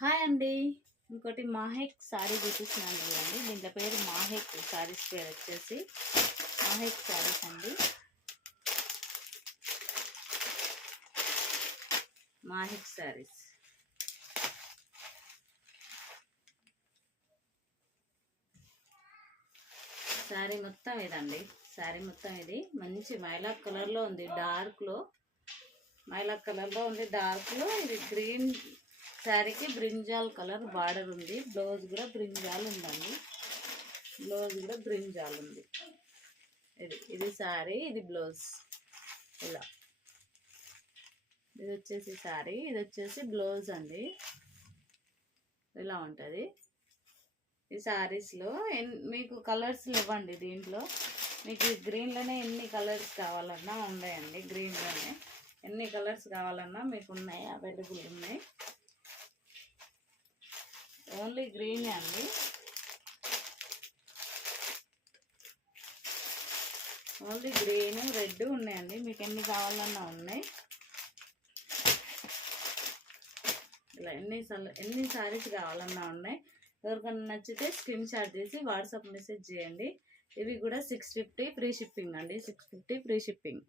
Hi అండి. ఇంకోటి మాహెక్ sorry చూపిస్తున్నాను చూడండి. దీంట్లో పేరు మాహెక్ సారీస్ పేరు వచ్చేసి మాహెక్ సారీస్ అండి. మాహెక్ సారీస్ శారీ మొత్తం ఇదండి. శారీ మొత్తం ఇది మంచి మైలాక్ కలర్లో ఉంది. డార్క్లో మైలాక్ కలర్లో ఉంది. డార్క్లో ఇది గ్రీన్ శారీకి బ్రింజాల్ కలర్ బార్డర్ ఉంది. బ్లౌజ్ కూడా బ్రింజాల్ ఉందండి. బ్లౌజ్ కూడా బ్రింజాల్ ఉంది. ఇది శారీ, ఇది బ్లౌజ్. ఇలా ఇది వచ్చేసి శారీ, ఇది వచ్చేసి బ్లౌజ్ అండి. ఇలా ఉంటుంది. ఈ శారీస్లో మీకు కలర్స్ ఇవ్వండి. దీంట్లో మీకు గ్రీన్లోనే ఎన్ని కలర్స్ కావాలన్నా ఉన్నాయండి. గ్రీన్లోనే ఎన్ని కలర్స్ కావాలన్నా మీకు ఉన్నాయి, అవైలబుల్ ఉన్నాయి. ఓన్లీ గ్రీన్ అండి. ఓన్లీ గ్రీన్, రెడ్ ఉన్నాయండి. మీకు ఎన్ని కావాలన్నా ఉన్నాయి. ఇలా ఎన్ని సారీస్ కావాలన్నా ఉన్నాయి. ఎవరికన్నా నచ్చితే స్క్రీన్ షాట్ తీసి వాట్సాప్ మెసేజ్ చేయండి. ఇవి కూడా 650 ఫ్రీ షిప్పింగ్ అండి. 650 ఫ్రీ షిప్పింగ్.